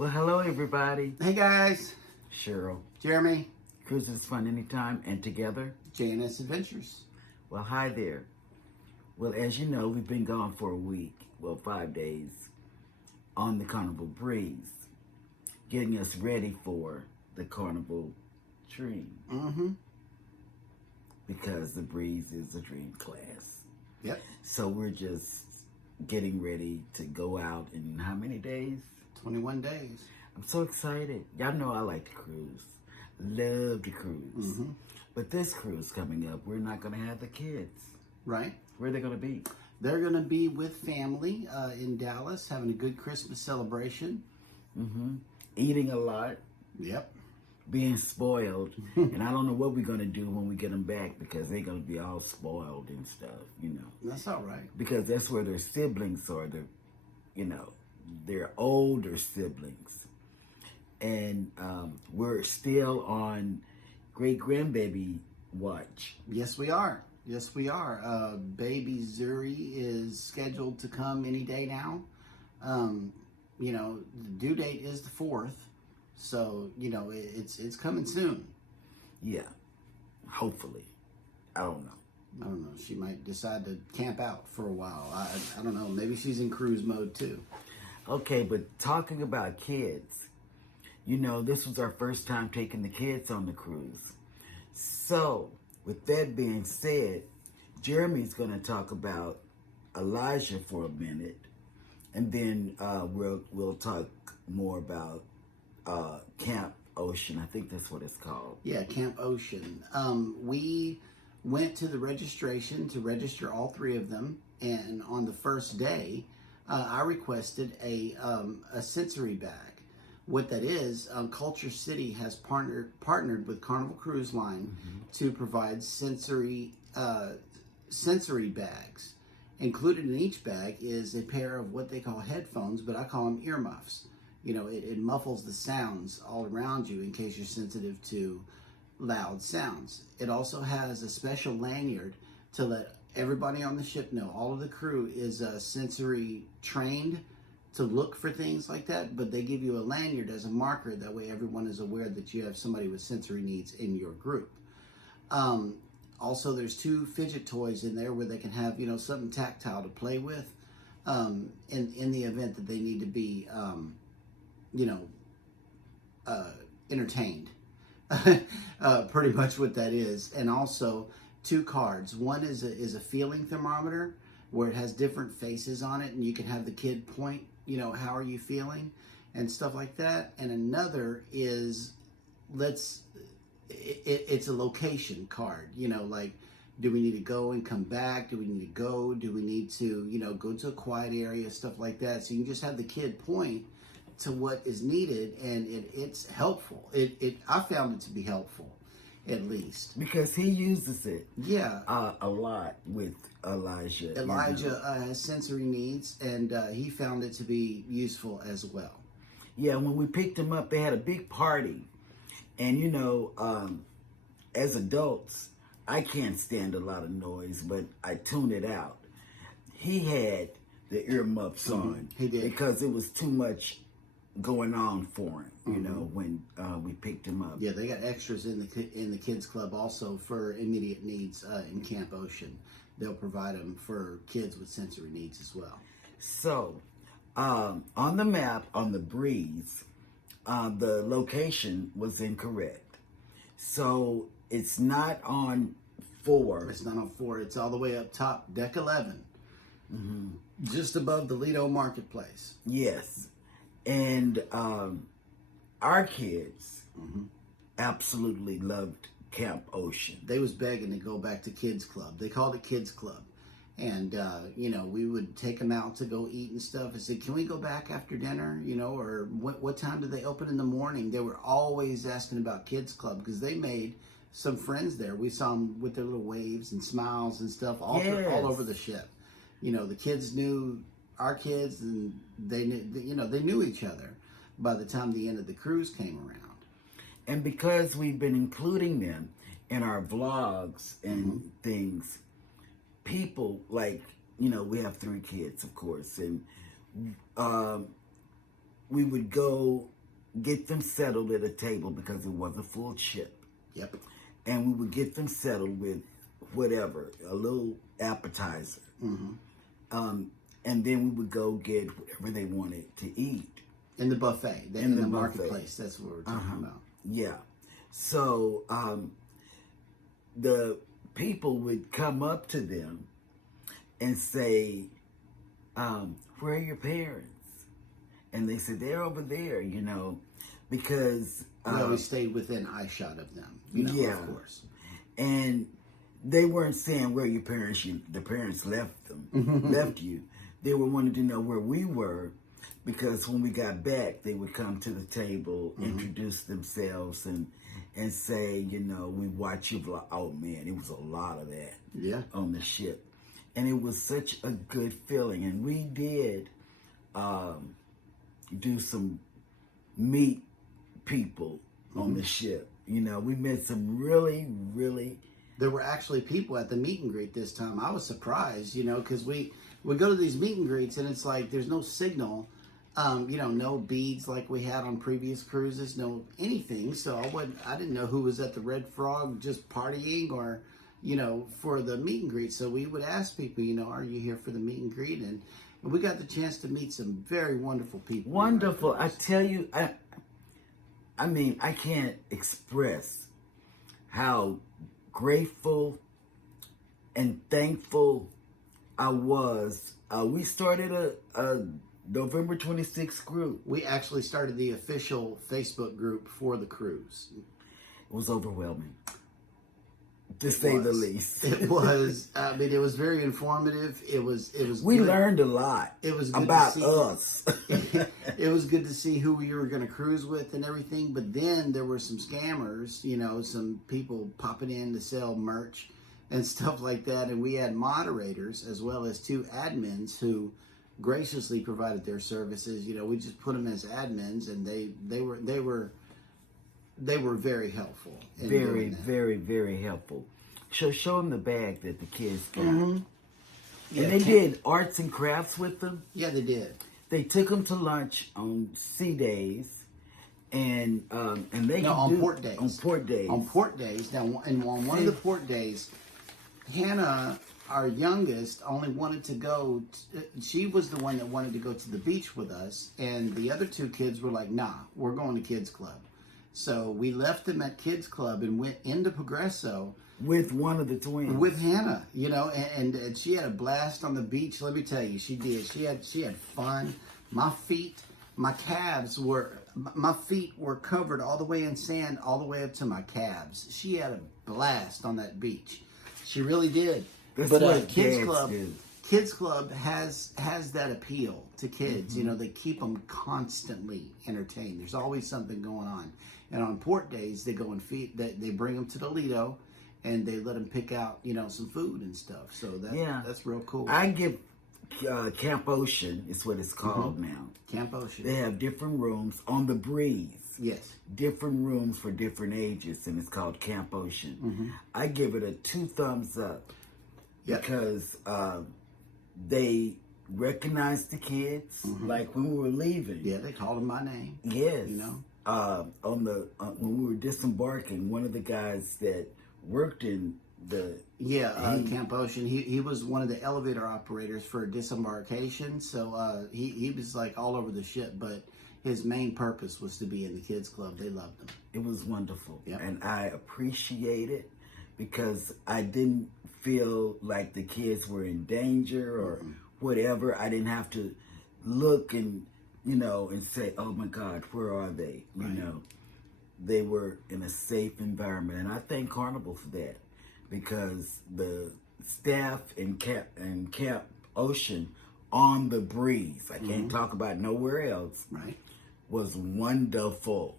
Well, hello everybody. Hey guys, Cheryl. Jeremy, Cruising is fun anytime and together. JNS Adventures. Well, hi there. Well, as you know, we've been gone for a week. Well, 5 days on the Carnival breeze, getting us ready for the Carnival dream. Because the breeze is a dream class. Yep. So we're just getting ready to go out in how many days? 21 days. I'm so excited. Y'all know I like to cruise. Love to cruise. But this cruise coming up, we're not going to have the kids. Right. Where are they going to be? They're going to be with family in Dallas, having a good Christmas celebration. Eating a lot. Yep. Being spoiled. And I don't know what we're going to do when we get them back because they're going to be all spoiled and stuff, you know. That's all right. Because that's where their siblings are, their older siblings. And we're still on great-grandbaby watch. Yes, we are. Yes, we are. Baby Zuri is scheduled to come any day now. The due date is the 4th. So, it's coming soon. Yeah, hopefully. I don't know. I don't know. She might decide to camp out for a while. I don't know. Maybe she's in cruise mode too. Okay, but talking about kids, this was our first time taking the kids on the cruise. So, with that being said, Jeremy's going to talk about Elijah for a minute, and then we'll talk more about Camp Ocean. I think that's what it's called. Yeah, Camp Ocean. We went to the registration to register all 3 of them, and on the first day, I requested a sensory bag. What that is, Culture City has partnered with Carnival Cruise Line to provide sensory bags. Included in each bag is a pair of what they call headphones, but I call them earmuffs. It muffles the sounds all around you in case you're sensitive to loud sounds. It also has a special lanyard to let everybody on the ship know. All of the crew is sensory trained to look for things like that, but they give you a lanyard as a marker. That way everyone is aware that you have somebody with sensory needs in your group. Also, there's 2 fidget toys in there where they can have, something tactile to play with in the event that they need to be, entertained. Pretty much what that is. And also 2 cards. One is a feeling thermometer where it has different faces on it, and you can have the kid point, how are you feeling and stuff like that. And another is it's a location card, like, do we need to go and come back? Do we need to go? Do we need to, go to a quiet area, stuff like that. So you can just have the kid point to what is needed, and it's helpful. I found it to be helpful, at least. Because he uses it a lot with Elijah. Elijah has sensory needs, and he found it to be useful as well. Yeah, when we picked him up, they had a big party. And, as adults, I can't stand a lot of noise, but I tune it out. He had the earmuffs on. He did. Because it was too much going on for him, when we picked him up. Yeah, they got extras in the kids club also for immediate needs in Camp Ocean. They'll provide them for kids with sensory needs as well. So, on the map, on the breeze, the location was incorrect. So, it's not on 4. It's not on 4. It's all the way up top, deck 11. Just above the Lido Marketplace. Yes. And our kids absolutely loved Camp Ocean. They was begging to go back to Kids Club. They called it Kids Club. And, we would take them out to go eat and stuff. I said, can we go back after dinner, or what time do they open in the morning? They were always asking about Kids Club because they made some friends there. We saw them with their little waves and smiles and stuff all over the ship. The kids knew our kids, and they knew each other by the time the end of the cruise came around. And because we've been including them in our vlogs and things, people we have 3 kids, of course, and we would go get them settled at a table because it was a full ship. Yep. And we would get them settled with whatever, a little appetizer. And then we would go get whatever they wanted to eat. In the buffet, in the marketplace. That's what we're talking about. Yeah. So the people would come up to them and say, where are your parents? And they said, they're over there, you know, because... we stayed within eyeshot of them, you know, yeah. of course. And they weren't saying where your parents, the parents left them, left you. They were wanting to know where we were, because when we got back, they would come to the table, introduce themselves, and say, you know, we watch you vlog. Oh man, it was a lot of that on the ship. And it was such a good feeling. And we did do some meet people on the ship. You know, we met some really, really... There were actually people at the meet and greet this time. I was surprised, you know, because we go to these meet and greets and it's like there's no signal, you know, no beads like we had on previous cruises, no anything. So I didn't know who was at the Red Frog just partying or, you know, for the meet and greet. So we would ask people, you know, are you here for the meet and greet? And we got the chance to meet some very wonderful people. Wonderful. I tell you, I mean, I can't express how grateful and thankful I was. We started a November 26th group. We actually started the official Facebook group for the cruise. It was overwhelming, to say the least. It was. I mean, it was very informative. It was. We good. learned a lot. It was good about to see, us. It was good to see who we were going to cruise with and everything. But then there were some scammers. You know, some people popping in to sell merch and stuff like that. And we had moderators as well as 2 admins who graciously provided their services. You know, we just put them as admins, and they were very helpful. Very, very, very helpful. So show them the bag that the kids got. Yeah, and they did arts and crafts with them. Yeah, they did. They took them to lunch on sea days, and they on port days. On port days. On port days. Now, and on one of the port days, Hannah, our youngest, only wanted to go. She was the one that wanted to go to the beach with us, and the other 2 kids were like, "Nah, we're going to kids club." So we left them at kids club and went into Progresso with one of the twins, with Hannah. You know, and she had a blast on the beach. Let me tell you, she did. She had fun. My feet were covered all the way in sand, all the way up to my calves. She had a blast on that beach. She really did. That's but what Kids Club has that appeal to kids. You know, they keep them constantly entertained. There's always something going on. And on port days, they go and feed. They bring them to the Lido, and they let them pick out, you know, some food and stuff. So that's real cool. I give Camp Ocean is what it's called now. Camp Ocean. They have different rooms on the breeze. Yes. Different rooms for different ages, and it's called Camp Ocean. I give it a 2 thumbs up because they recognize the kids. Like when we were leaving. Yeah, they called them by name. Yes. You know. When we were disembarking, one of the guys that worked in the Camp Ocean, he was one of the elevator operators for disembarkation. So he was like all over the ship, but his main purpose was to be in the kids club. They loved him. It was wonderful. Yep. And I appreciate it because I didn't feel like the kids were in danger or whatever. I didn't have to look and, you know, and say, oh my God, where are they? You know, they were in a safe environment. And I thank Carnival for that because the staff in Camp Ocean on the breeze, I can't talk about nowhere else, was wonderful.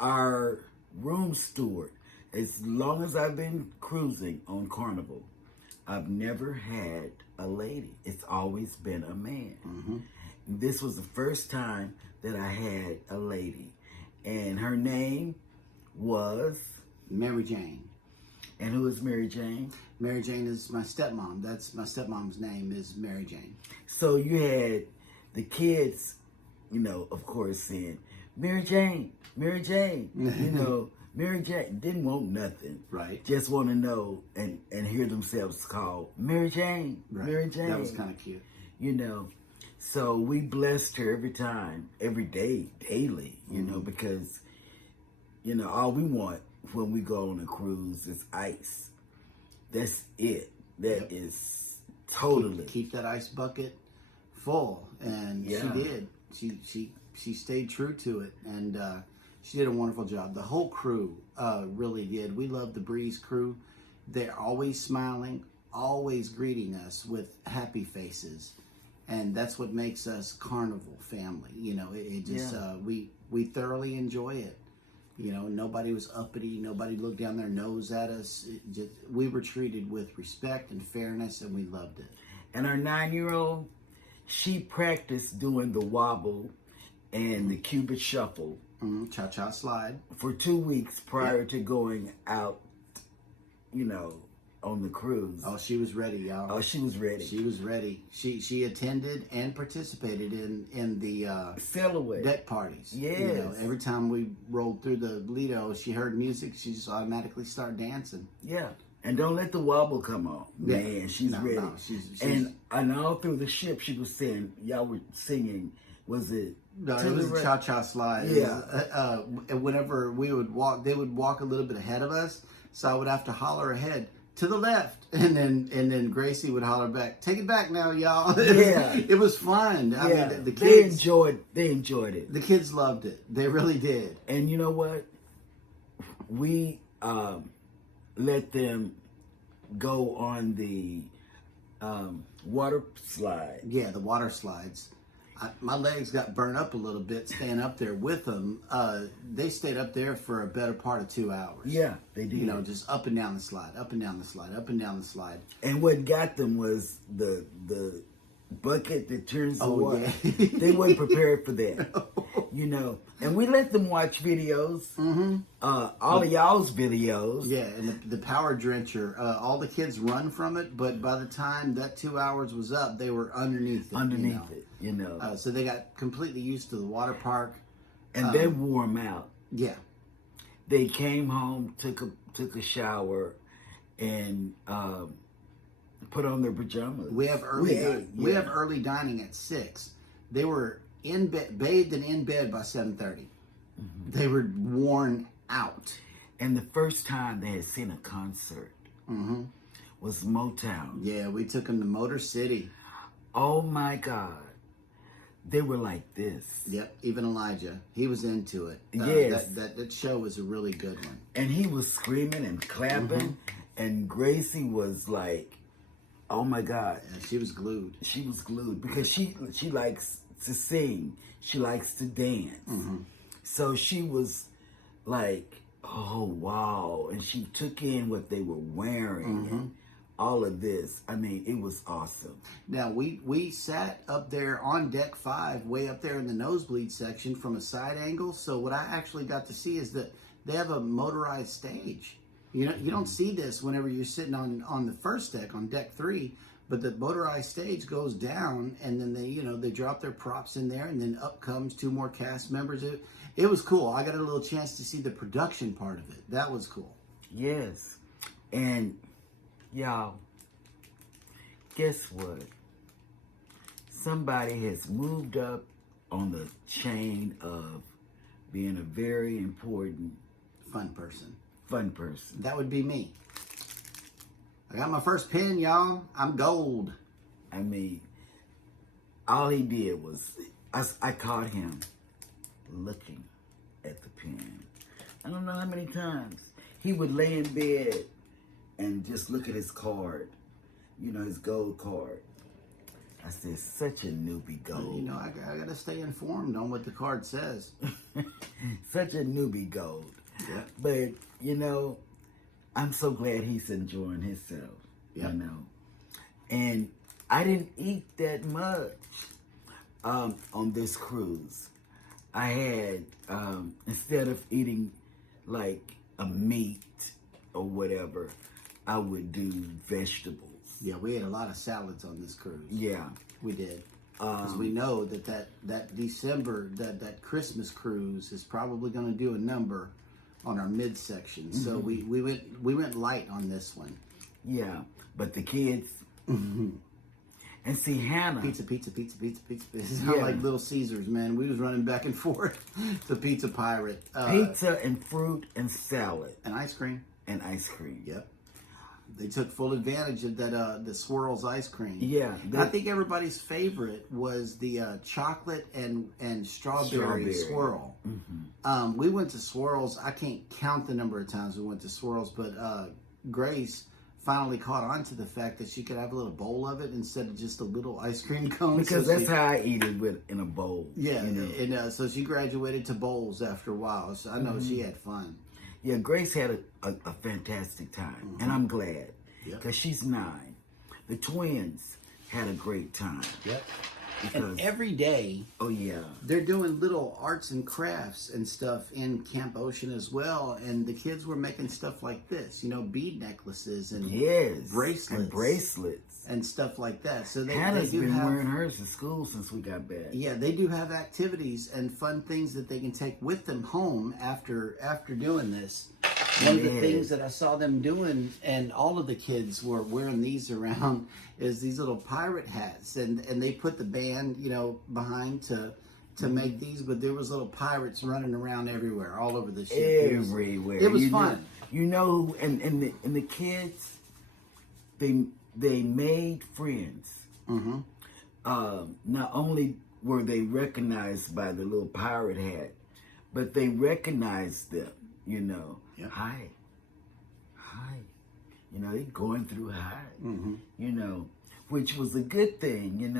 Our room steward, as long as I've been cruising on Carnival, I've never had a lady. It's always been a man. This was the first time that I had a lady. And her name was? Mary Jane. And who is Mary Jane? Mary Jane is my stepmom. That's my stepmom's name is Mary Jane. So you had the kids, you know, of course, saying, Mary Jane, Mary Jane, you know, Mary Jane didn't want nothing. Right. Just want to know and hear themselves called Mary Jane, Right. Mary Jane. That was kind of cute. You know, so we blessed her every time, every day, daily, you know, because, you know, all we want when we go on a cruise is ice. That's it. That is totally. Keep that ice bucket full. And Yeah. she did. She stayed true to it. And she did a wonderful job. The whole crew really did. We love the Breeze crew. They're always smiling, always greeting us with happy faces. And that's what makes us Carnival family. You know, it just, we thoroughly enjoy it. You know, nobody was uppity. Nobody looked down their nose at us. We were treated with respect and fairness, and we loved it. And our 9-year-old, she practiced doing the wobble and the Cupid shuffle Cha-cha slide. for 2 weeks prior to going out, you know, on the cruise. Oh, she was ready, y'all. Oh, she was ready. She was ready. She attended and participated in the Sail away. deck parties. Yes. You know, every time we rolled through the Lido, she heard music, she just automatically started dancing. Yeah. And don't let the wobble come on. Yeah. Man, she's No, ready. no, she's and all through the ship, she was saying, y'all were singing, was it? No, to it was the a right? cha-cha slide. Yeah. And whenever we would walk, they would walk a little bit ahead of us, so I would have to holler ahead to the left, and then Gracie would holler back, "Take it back now, y'all." Yeah. It was fun. I Yeah. mean, the They kids enjoyed it. The kids loved it. They really did. And you know what? We let them go on the water slide. Yeah, the water slides. My legs got burned up a little bit staying up there with them. They stayed up there for a better part of 2 hours. Yeah, they did. You know, just up and down the slide, up and down the slide, up and down the slide. And what got them was the bucket that turns the water. Yeah. They weren't prepared for that. You know, and we let them watch videos. All of y'all's videos. Yeah, and the power drencher, all the kids run from it, but by the time that 2 hours was up, they were underneath it. You know. So they got completely used to the water park. And they wore them out. Yeah. They came home, took a shower, and put on their pajamas. We have early dining at 6. They were in bed, bathed and in bed by 7:30. They were worn out. And the first time they had seen a concert was Motown. Yeah, we took them to Motor City. Oh my God. They were like this. Yep, even Elijah, he was into it. Yes. That show was a really good one. And he was screaming and clapping. And Gracie was like, oh my God. Yeah, she was glued. She was glued because she likes to sing. She likes to dance. So she was like, oh, wow. And she took in what they were wearing and all of this. I mean, it was awesome. Now, we sat up there on deck 5, way up there in the nosebleed section from a side angle. So what I actually got to see is that they have a motorized stage. You know, you don't see this whenever you're sitting on the first deck, on deck 3, but the motorized stage goes down, and then they drop their props in there, and then up comes 2 more cast members. It was cool. I got a little chance to see the production part of it. That was cool. Yes. And y'all, guess what? Somebody has moved up on the chain of being a very important Fun person. That would be me. I got my first pin, y'all. I'm gold. I mean, all he did was, I caught him looking at the pen. I don't know how many times. He would lay in bed and just look at his card, you know, his gold card. I said, such a newbie gold. You know, I got to stay informed on what the card says. Such a newbie gold. Yeah. But, you know, I'm so glad he's enjoying himself, Yep. you know. And I didn't eat that much on this cruise. I had, instead of eating like a meat or whatever, I would do vegetables. Yeah, we ate a lot of salads on this cruise. Yeah. We did. Because we know that December, that Christmas cruise is probably going to do a number on our midsection. So we went light on this one. Yeah, but the kids, and see Hannah. Pizza. It's not like Little Caesars, man. We was running back and forth to Pizza Pirate. Pizza and fruit and salad. And ice cream. And ice cream. Yep. They took full advantage of that the swirls ice cream. Yeah. I think everybody's favorite was the chocolate and strawberry swirl. We went to swirls. I can't count the number of times we went to swirls, but Grace finally caught on to the fact that she could have a little bowl of it instead of just a little ice cream cone. Because that's how I eat it, in a bowl. Yeah, you know? and so she graduated to bowls after a while. So I know she had fun. Yeah, Grace had a fantastic time, and I'm glad, because she's 9. The twins had a great time. Yep. Because, and every day, oh yeah, they're doing little arts and crafts and stuff in Camp Ocean as well. And the kids were making stuff like this, bead necklaces and bracelets and stuff like that. So Hannah's been wearing hers to school since we got back. Yeah, they do have activities and fun things that they can take with them home after doing this. One of the things that I saw them doing, and all of the kids were wearing these around, is these little pirate hats, and they put the band, behind to make these, but there was little pirates running around everywhere, all over the ship. Everywhere. It was fun. And the kids, they made friends. Not only were they recognized by the little pirate hat, but they recognized them. Yep. Hi. They're going through hi. Which was a good thing. And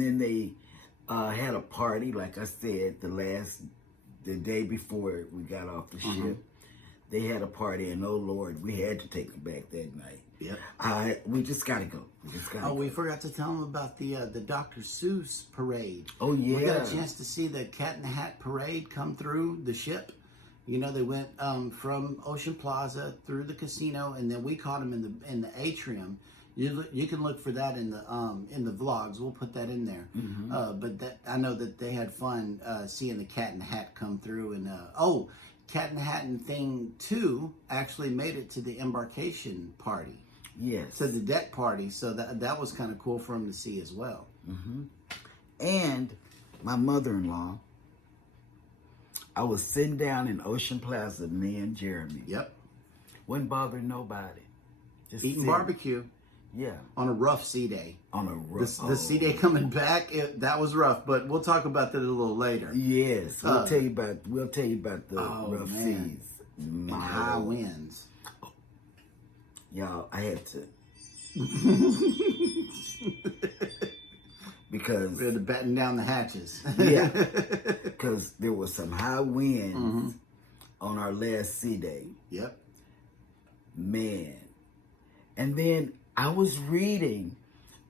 then they had a party, like I said, the day before we got off the ship. They had a party, and oh Lord, we had to take them back that night. Yep. We just gotta go. We forgot to tell them about the Dr. Seuss parade. Oh yeah. We got a chance to see the Cat in the Hat parade come through the ship. They went from Ocean Plaza through the casino, and then we caught them in the atrium. You can look for that in the vlogs. We'll put that in there. But I know that they had fun seeing the Cat in the Hat come through. And Cat in the Hat and Thing 2 actually made it to the embarkation party. Yes. To the deck party. So that was kind of cool for them to see as well. And my mother-in-law, I was sitting down in Ocean Plaza, me and Jeremy. Yep. Wasn't bothering nobody. Just eating sitting. Barbecue. Yeah. On a rough sea day. On a rough The sea day coming back, that was rough, but we'll talk about that a little later. Yes. We'll tell you about the rough seas. And high winds. Y'all, I had to because we had to batten down the hatches. Yeah. Because there was some high winds on our last sea day. Yep. Man. And then I was reading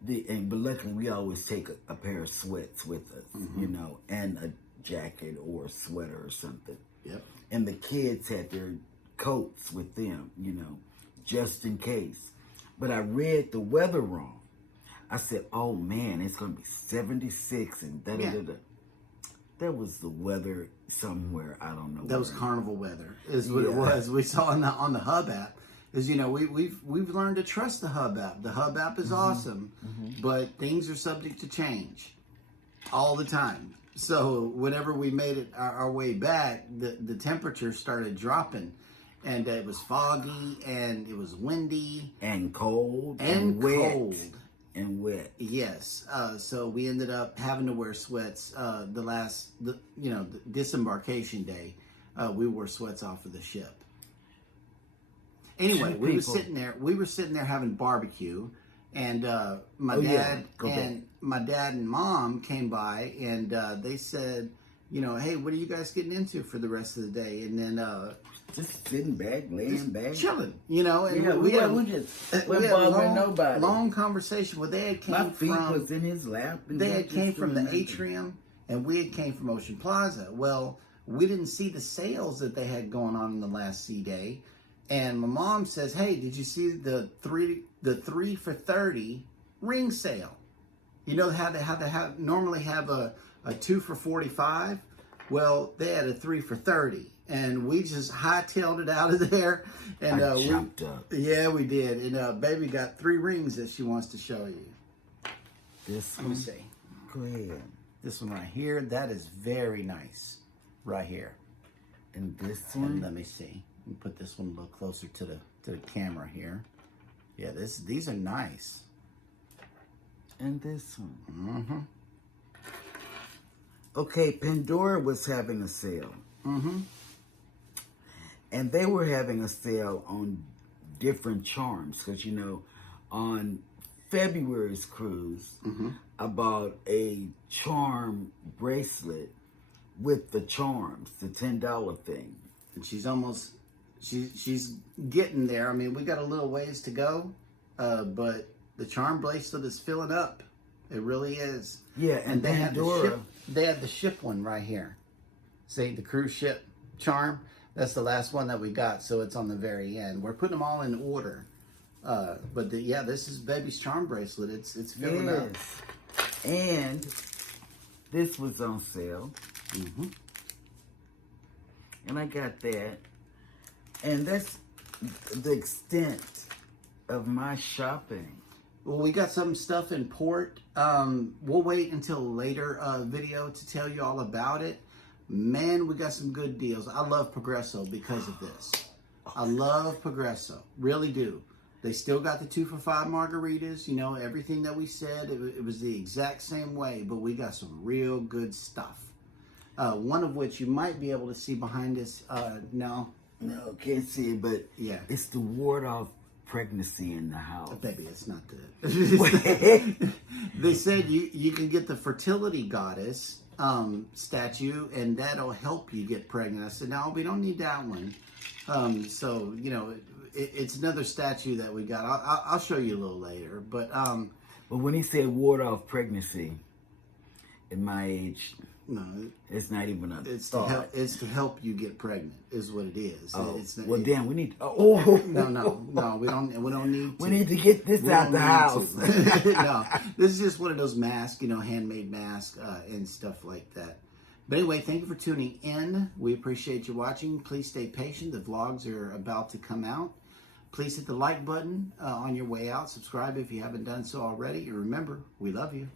but luckily we always take a pair of sweats with us, and a jacket or a sweater or something. Yep. And the kids had their coats with them, just in case. But I read the weather wrong. I said, oh man, it's going to be 76 and da-da-da-da. That was the weather somewhere, I don't know. That was Carnival weather, is what it was. We saw on the Hub app. Is we've learned to trust the Hub app. The Hub app is awesome, but things are subject to change all the time. So whenever we made it our way back, the temperature started dropping, and it was foggy, and it was windy, and cold, and wet. cold. And wet. Yes. So we ended up having to wear sweats. The disembarkation day, we wore sweats off of the ship. Anyway, we were sitting there having barbecue, and my dad and mom came by, and they said, hey, what are you guys getting into for the rest of the day? And then just sitting back, laying back, chilling, and we had nobody. Long conversation. Well, they had came My feet from was in his lap. And they had came from the atrium, and we had came from Ocean Plaza. Well, we didn't see the sales that they had going on in the last sea day, and my mom says, "Hey, did you see the 3 for $30 ring sale?" You know how they normally have a 2 for $45? Well, they had a 3 for $30. And we just hightailed it out of there. And jumped up. Yeah, we did. And baby got 3 rings that she wants to show you. This Let one. me see. Go ahead. This one right here, that is very nice. Right here. And this And one. let me see. Let me put this one a little closer to the camera here. Yeah, these are nice. And this one. Mm-hmm. Okay, Pandora was having a sale. Mm-hmm. And they were having a sale on different charms. Because, you know, on February's cruise, I bought a charm bracelet with the charms, the $10 thing. And she's getting there. I mean, we got a little ways to go, but the charm bracelet is filling up. It really is. Yeah, and they Pandora. they have the ship one right here. See, the cruise ship charm? That's the last one that we got, so it's on the very end. We're putting them all in order. But yeah, this is baby's charm bracelet. It's filling up. And this was on sale. And I got that. And that's the extent of my shopping. Well, we got some stuff in port. We'll wait until a later video to tell you all about it. Man, we got some good deals. I love Progresso because of this. I love Progresso. Really do. They still got the 2 for $5 margaritas. You know, everything that we said, it was the exact same way. But we got some real good stuff. One of which you might be able to see behind us. No, Can't see it, but yeah, it's the ward off pregnancy in the house. Baby, it's not good. They said you can get the fertility goddess statue, and that'll help you get pregnant. I said, no, we don't need that one. So, you know, it's another statue that we got. I'll show you a little later. But when he said ward off pregnancy, at my age, no, it's not even a it's thought. it's to help you get pregnant is what it is. Oh, It's damn, we need. no, we don't need. We need to get this out the house. No, this is just one of those masks, you know, handmade masks and stuff like that. But anyway, thank you for tuning in. We appreciate you watching. Please stay patient. The vlogs are about to come out. Please hit the like button on your way out. Subscribe if you haven't done so already. And remember, we love you.